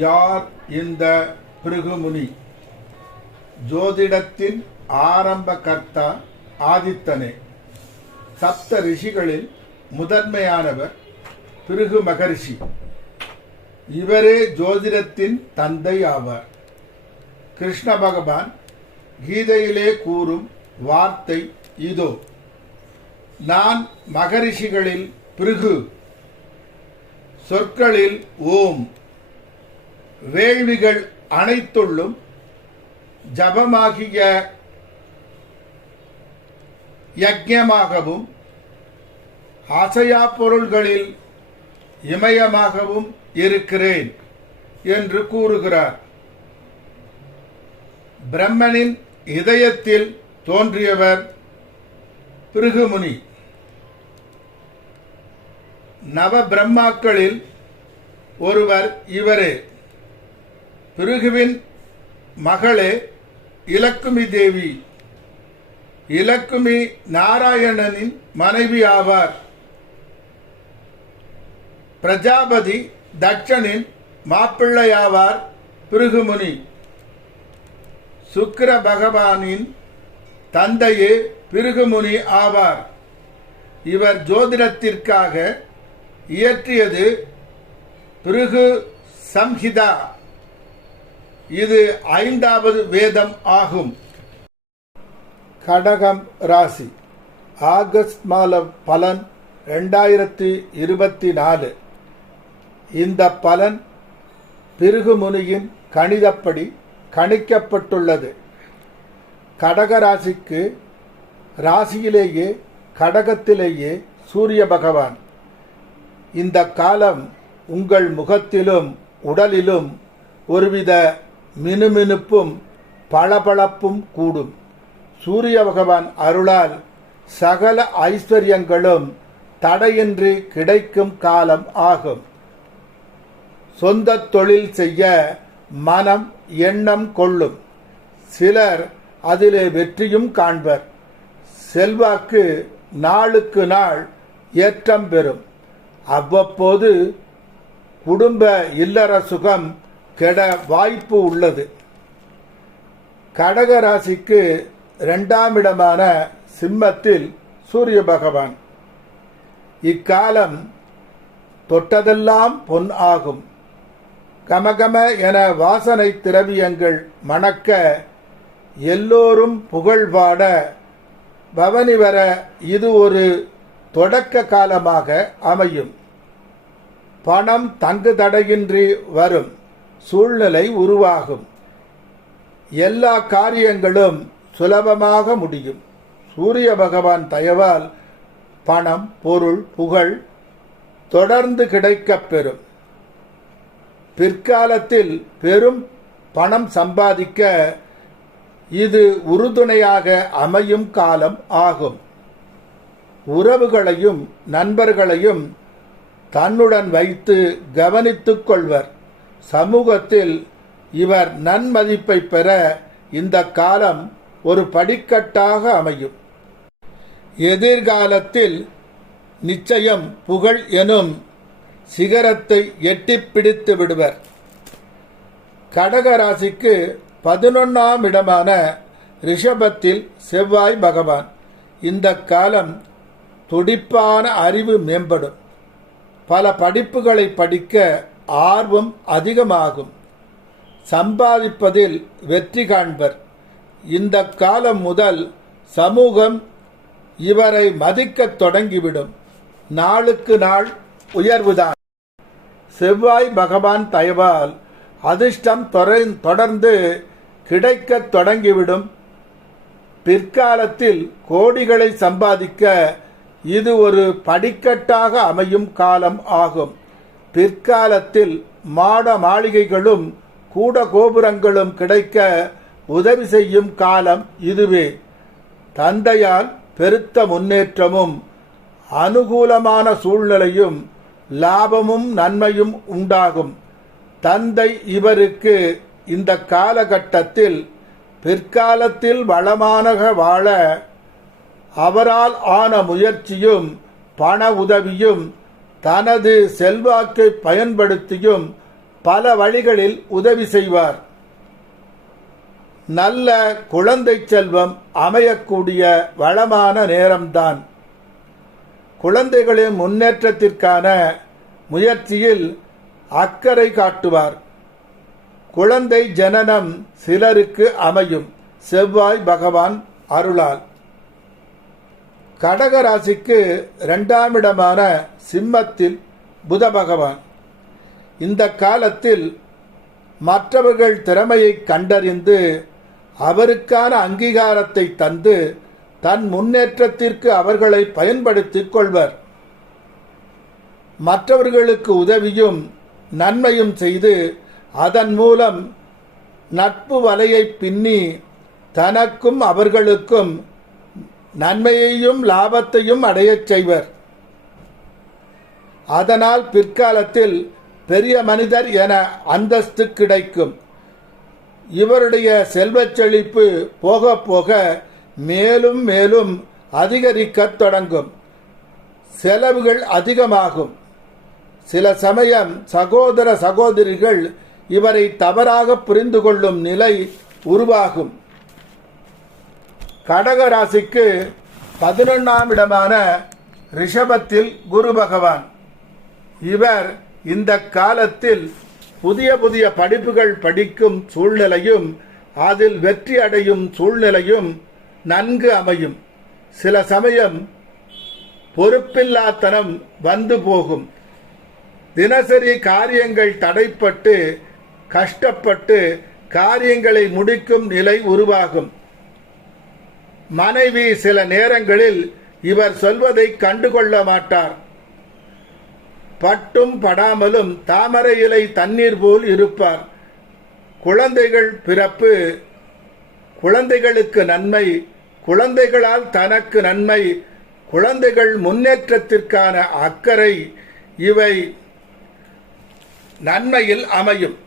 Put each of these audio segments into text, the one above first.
யார் இந்த பிருகுமுனி? ஜோதிடத்தின் ஆரம்ப கர்த்தா ஆதித்தனே. சப்த ரிஷிகளில் முதன்மையானவர் பிருகு மகரிஷி. இவரே ஜோதிடத்தின் தந்தை ஆவார். கிருஷ்ண பகவான் கீதையிலே கூறும் வார்த்தை இதோ. நான் மகரிஷிகளில் பிருகு. சொற்களில் ஓம். வேள்விகள் அனைத்துள்ளும் ஜபமாகிய யஜ்யமாகவும் அசையா பொருள்களில் இமயமாகவும் இருக்கிறேன் என்று கூறுகிறார். பிரம்மனின் இதயத்தில் தோன்றியவர் பிருகுமுனி. நவ பிரம்மாக்களில் ஒருவர் இவரே. பிருகுவின் மகளே இலக்குமி தேவி. இலக்குமி நாராயணனின் மனைவி ஆவார். பிரஜாபதி தட்சனின் மாப்பிள்ளையாவார் பிருகுமுனி. சுக்கிர பகவானின் தந்தையே பிருகுமுனி ஆவார். இவர் ஜோதிடத்திற்காக இயற்றியது பிருகு சம்ஹிதா. இது ஐந்தாவது வேதம் ஆகும். கடகம் ராசி. ஆகஸ்ட் மாத பலன் ரெண்டாயிரத்தி இருபத்தி நாலு. இந்த பலன் பிருகுமுனியின் கணிதப்படி கணிக்கப்பட்டுள்ளது. கடக ராசிக்கு ராசியிலேயே கடகத்திலேயே சூரிய பகவான். இந்த காலம் உங்கள் முகத்திலும் உடலிலும் ஒருவித மினுமினுப்பும் பளபளப்பும் கூடும். சூரிய பகவான் அருளால் சகல ஐஸ்வர்யங்களும் தடையின்றி கிடைக்கும் காலம் ஆகும். சொந்த தொழில் செய்ய மனம் எண்ணம் கொள்ளும். சிலர் அதிலே வெற்றியும் காண்பர். செல்வாக்கு நாளுக்கு நாள் ஏற்றம் பெறும். அவ்வப்போது குடும்ப இல்லற சுகம் கெட வாய்ப்பு உள்ளது. கடக ராசிக்கு இரண்டாம் இடமான சிம்மத்தில் சூரிய பகவான். இக்காலம் தொட்டதெல்லாம் பொன் ஆகும். கமகம என வாசனை திரவியங்கள் மணக்க எல்லோரும் புகழ்பாட பவனி வர இது ஒரு தொடக்க காலமாக அமையும். பணம் தங்கு தடையின்றி வரும். சூழ்நிலை உருவாகும். எல்லா காரியங்களும் சுலபமாக முடியும். சூரிய பகவான் தயவால் பணம் பொருள் புகழ் தொடர்ந்து கிடைக்கப் பெறும். பிற்காலத்தில் பெரும் பணம் சம்பாதிக்க இது உறுதுணையாக அமையும் காலம் ஆகும். உறவுகளையும் நண்பர்களையும் தன்னுடன் வைத்து கவனித்துக் கொள்வர். சமூகத்தில் இவர் நன்மதிப்பை பெற இந்த காலம் ஒரு படிக்கட்டாக அமையும். எதிர்காலத்தில் நிச்சயம் புகழ் எனும் சிகரத்தை எட்டி பிடித்து விடுவர். கடகராசிக்கு பதினொன்றாம் இடமான ரிஷபத்தில் செவ்வாய் பகவான். இந்த காலம் துடிப்பான அறிவு மேம்படும். பல படிப்புகளை படிக்க ஆர்வம் அதிகமாகும். சம்பாதிப்பதில் வெற்றி காண்பர். இந்த காலம் முதல் சமூகம் இவரை மதிக்கத் தொடங்கிவிடும். நாளுக்கு நாள் உயர்வுதான் செவ்வாய் பகவான் தயவால் அதிர்ஷ்டம் தொடர்ந்து கிடைக்கத் தொடங்கிவிடும். பிற்காலத்தில் கோடிகளை சம்பாதிக்க இது ஒரு படிக்கட்டாக அமையும் காலம் ஆகும். பிற்காலத்தில் மாட மாளிகைகளும் கூட கோபுரங்களும் கிடைக்க உதவி செய்யும் காலம் இதுவே. தந்தையால் பெருத்த முன்னேற்றமும் அனுகூலமான சூழ்நிலையும் லாபமும் நன்மையும் உண்டாகும். தந்தை இவருக்கு இந்த காலகட்டத்தில் பிற்காலத்தில் வளமானக வாழ அவரால் ஆன முயற்சியும் பண உதவியும் தனது செல்வாக்கை பயன்படுத்தியும் பல வழிகளில் உதவி செய்வார். நல்ல குழந்தை செல்வம் அமையக்கூடிய வளமான நேரம்தான். குழந்தைகளின் முன்னேற்றத்திற்கான முயற்சியில் அக்கறை காட்டுவார். குழந்தை ஜனனம் சிலருக்கு அமையும். செவ்வாய் பகவான் அருளால். கடக ராசிக்கு இரண்டாம் இடமான சிம்மத்தில் புத பகவான். இந்த காலத்தில் மற்றவர்கள் திறமையை கண்டறிந்து அவருக்கான அங்கீகாரத்தை தந்து தன் முன்னேற்றத்திற்கு அவர்களை பயன்படுத்திக் கொள்வர். மற்றவர்களுக்கு உதவியும் நன்மையும் செய்து அதன் மூலம் நட்பு வலையை பின்னி தனக்கும் அவர்களுக்கும் நன்மையையும் லாபத்தையும் அடையச் செய்வர். அதனால் பிற்காலத்தில் பெரிய மனிதர் என அந்தஸ்து கிடைக்கும். இவருடைய செல்வச் செழிப்பு போக போக மேலும் மேலும் அதிகரிக்கத் தொடங்கும். செலவுகள் அதிகமாகும். சில சமயம் சகோதர சகோதரிகள் இவரை தவறாக புரிந்து கொள்ளும் நிலை உருவாகும். கடக ராசிக்கு பதினொன்றாம் இடமான ரிஷபத்தில் குரு பகவான். இவர் இந்த காலத்தில் புதிய புதிய படிப்புகள் படிக்கும் சூழ்நிலையும் அதில் வெற்றி அடையும் சூழ்நிலையும் நன்கு அமையும். சில சமயம் பொறுப்பில்லாத்தனம் வந்து போகும். தினசரி காரியங்கள் தடைப்பட்டு கஷ்டப்பட்டு காரியங்களை முடிக்கும் நிலை உருவாகும். மனைவி சில நேரங்களில் இவர் சொல்வதை கண்டுகொள்ள மாட்டார். பட்டும் படாமலும் தாமரை இலை தண்ணீர் போல் இருப்பார். குழந்தைகள் பிறப்பு குழந்தைகளுக்கு நன்மை குழந்தைகளால் தனக்கு நன்மை குழந்தைகள் முன்னேற்றத்திற்கான அக்கறை இவை நன்மையில் அமையும்.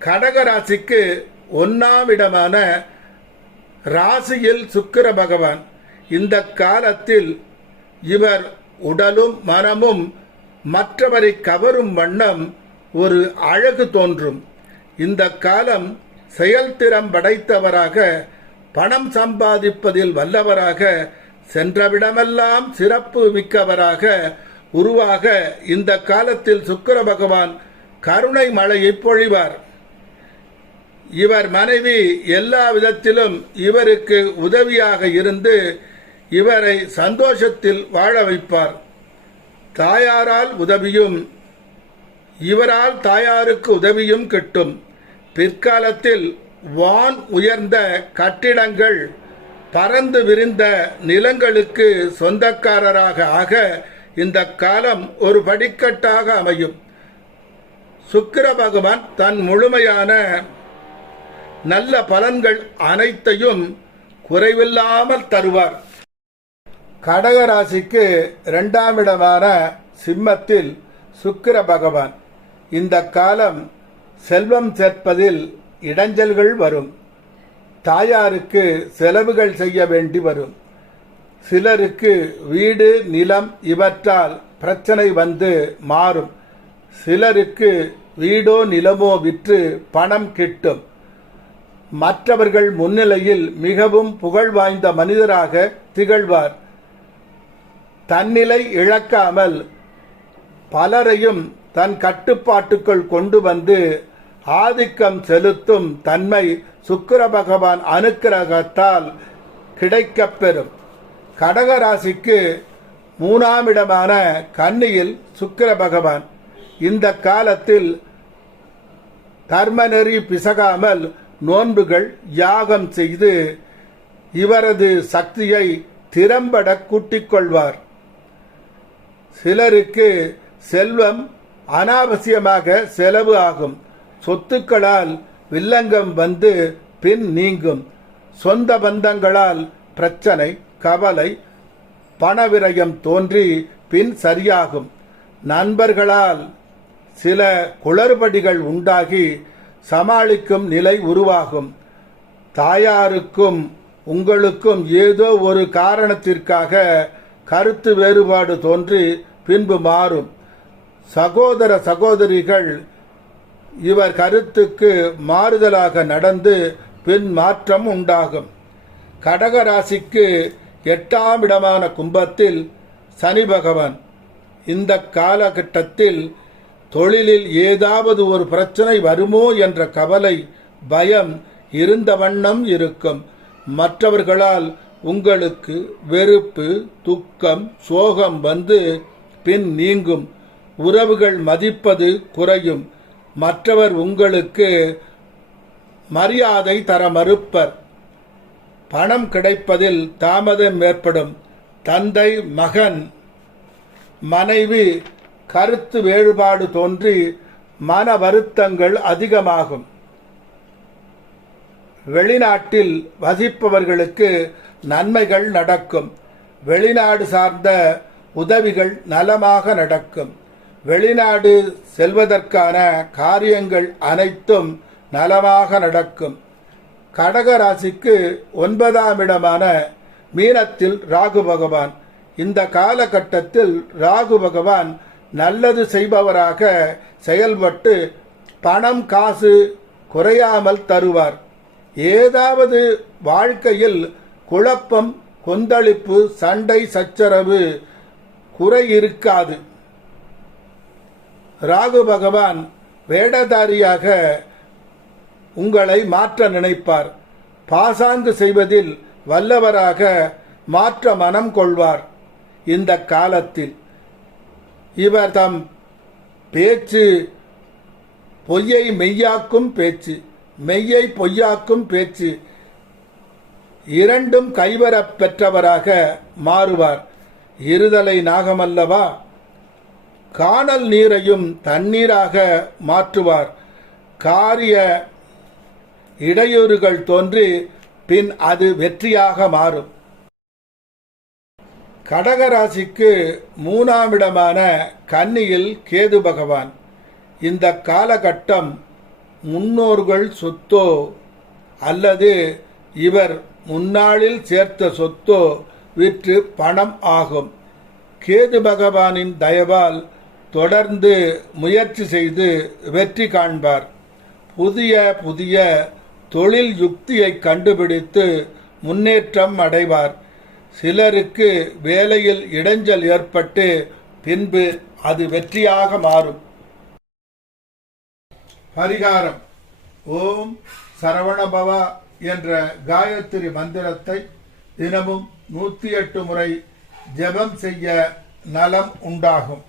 கடகராசிக்கு ஒன்னாம் இடமான ராசியில் சுக்கிர பகவான். இந்த காலத்தில் இவர் உடலும் மனமும் மற்றவரை கவரும் வண்ணம் ஒரு அழகு தோன்றும். இந்த காலம் செயல்திறம் படைத்தவராக பணம் சம்பாதிப்பதில் வல்லவராக சென்றவிடமெல்லாம் சிறப்பு மிக்கவராக உருவாக இந்த காலத்தில் சுக்கிர பகவான் கருணை மழையை பொழிவார். இவர் மனைவி எல்லா விதத்திலும் இவருக்கு உதவியாக இருந்து இவரை சந்தோஷத்தில் வாழ வைப்பார். தாயாரால் உதவியும் இவரால் தாயாருக்கு உதவியும் கிட்டும். பிற்காலத்தில் வான் உயர்ந்த கட்டிடங்கள் பறந்து விரிந்த நிலங்களுக்கு சொந்தக்காரராக ஆக இந்த காலம் ஒரு படிக்கட்டாக அமையும். சுக்கிர பகவான் தன் முழுமையான நல்ல பலன்கள் அனைத்தையும் குறைவில்லாமல் தருவார். கடக ராசிக்கு இரண்டாம் இடமான சிம்மத்தில் சுக்கிர பகவான். இந்த காலம் செல்வம் சேர்ப்பதில் இடைஞ்சல்கள் வரும். தாயாருக்கு செலவுகள் செய்ய வேண்டி வரும். சிலருக்கு வீடு நிலம் இவற்றால் பிரச்சனை வந்து மாறும். சிலருக்கு வீடோ நிலமோ விற்று பணம் கிட்டும். மற்றவர்கள் முன்னிலையில் மிகவும் புகழ் வாய்ந்த மனிதராக திகழ்வார். தன்னிலை இழக்காமல் பலரையும் தன் கட்டுப்பாட்டுக்குள் கொண்டு வந்து ஆதிக்கம் செலுத்தும் தன்மை சுக்கர பகவான் அனுக்கிரகத்தால் கிடைக்கப்பெறும் கடகராசிக்கு மூணாம் இடமான கன்னியில் சுக்கிர பகவான். இந்த காலத்தில் தர்மநெறி பிசகாமல் நோன்புகள் யாகம் செய்து இவரது சக்தியை திறம்பட கூட்டிக் கொள்வார் சிலருக்கு செல்வம் அனாவசியமாக செலவு ஆகும். சொத்துக்களால் வில்லங்கம் வந்து பின் நீங்கும். சொந்த பந்தங்களால் பிரச்சனை கவலை பணவிரயம் தோன்றி பின் சரியாகும். நண்பர்களால் சில குளறுபடிகள் உண்டாகி சமாளிக்கும் நிலை உருவாகும். தாயாருக்கும் உங்களுக்கும் ஏதோ ஒரு காரணத்திற்காக கருத்து வேறுபாடு தோன்றி பின்பு மாறும். சகோதர சகோதரிகள் இவர் கருத்துக்கு மாறுதலாக நடந்து பின் மாற்றம் உண்டாகும். கடகராசிக்கு எட்டாம் இடமான கும்பத்தில் சனி பகவான். இந்த காலகட்டத்தில் தொழிலில் ஏதாவது ஒரு பிரச்சனை வருமோ என்ற கவலை பயம் இருந்த வண்ணம் இருக்கும். மற்றவர்களால் உங்களுக்கு வெறுப்பு துக்கம் சோகம் வந்து பின் நீங்கும். உறவுகள் மதிப்பது குறையும். மற்றவர் உங்களுக்கு மரியாதை தர மறுப்பர். பணம் கிடைப்பதில் தாமதம் ஏற்படும். தந்தை மகன் மனைவி கருத்து வேறுபாடு தோன்றி மன வருத்தங்கள் அதிகமாகும். வெளிநாட்டில் வசிப்பவர்களுக்கு நன்மைகள் நடக்கும். வெளிநாடு சார்ந்த உதவிகள் நலமாக நடக்கும். வெளிநாடு செல்வதற்கான காரியங்கள் அனைத்தும் நலமாக நடக்கும். கடக ராசிக்கு ஒன்பதாம் இடமான மீனத்தில் ராகு பகவான். இந்த காலகட்டத்தில் ராகு பகவான் நல்லது செய்பவராக செயல்பட்டு பணம் காசு குறையாமல் தருவார். ஏதாவது வாழ்க்கையில் குழப்பம் கொந்தளிப்பு சண்டை சச்சரவு குறை இருக்காது ராகு பகவான் வேடதாரியாக உங்களை மாற்ற நினைப்பார். பாசாங்கு செய்வதில் வல்லவராக மாற்ற மனம் கொள்வார். இந்த காலத்தில் இவர் தம் பேச்சு பொய்யை மெய்யாக்கும் பேச்சு மெய்யை பொய்யாக்கும் பேச்சு இரண்டும் கைவரப் பெற்றவராக மாறுவார். இருதலை நாகமல்லவா காணல் நீரையும் தண்ணீராக மாற்றுவார். காரிய இடையூறுகள் தோன்றி பின் அது வெற்றியாக மாறும். கடகராசிக்கு மூணாம் இடமான கன்னியில் கேது பகவான். இந்த காலகட்டம் முன்னோர்கள் சொத்தோ அல்லது இவர் முன்னாளில் சேர்த்த சொத்தோ விற்று பணம் ஆகும். கேது பகவானின் தயவால் தொடர்ந்து முயற்சி செய்து வெற்றி காண்பார். புதிய புதிய தொழில் யுக்தியை கண்டுபிடித்து முன்னேற்றம் அடைவார். சிலருக்கு வேலையில் இடைஞ்சல் ஏற்பட்டு பின்பு அது வெற்றியாக மாறும். பரிகாரம். ஓம் சரவணபவா என்ற காயத்ரி மந்திரத்தை தினமும் நூற்றி எட்டு முறை ஜெபம் செய்ய நலம் உண்டாகும்.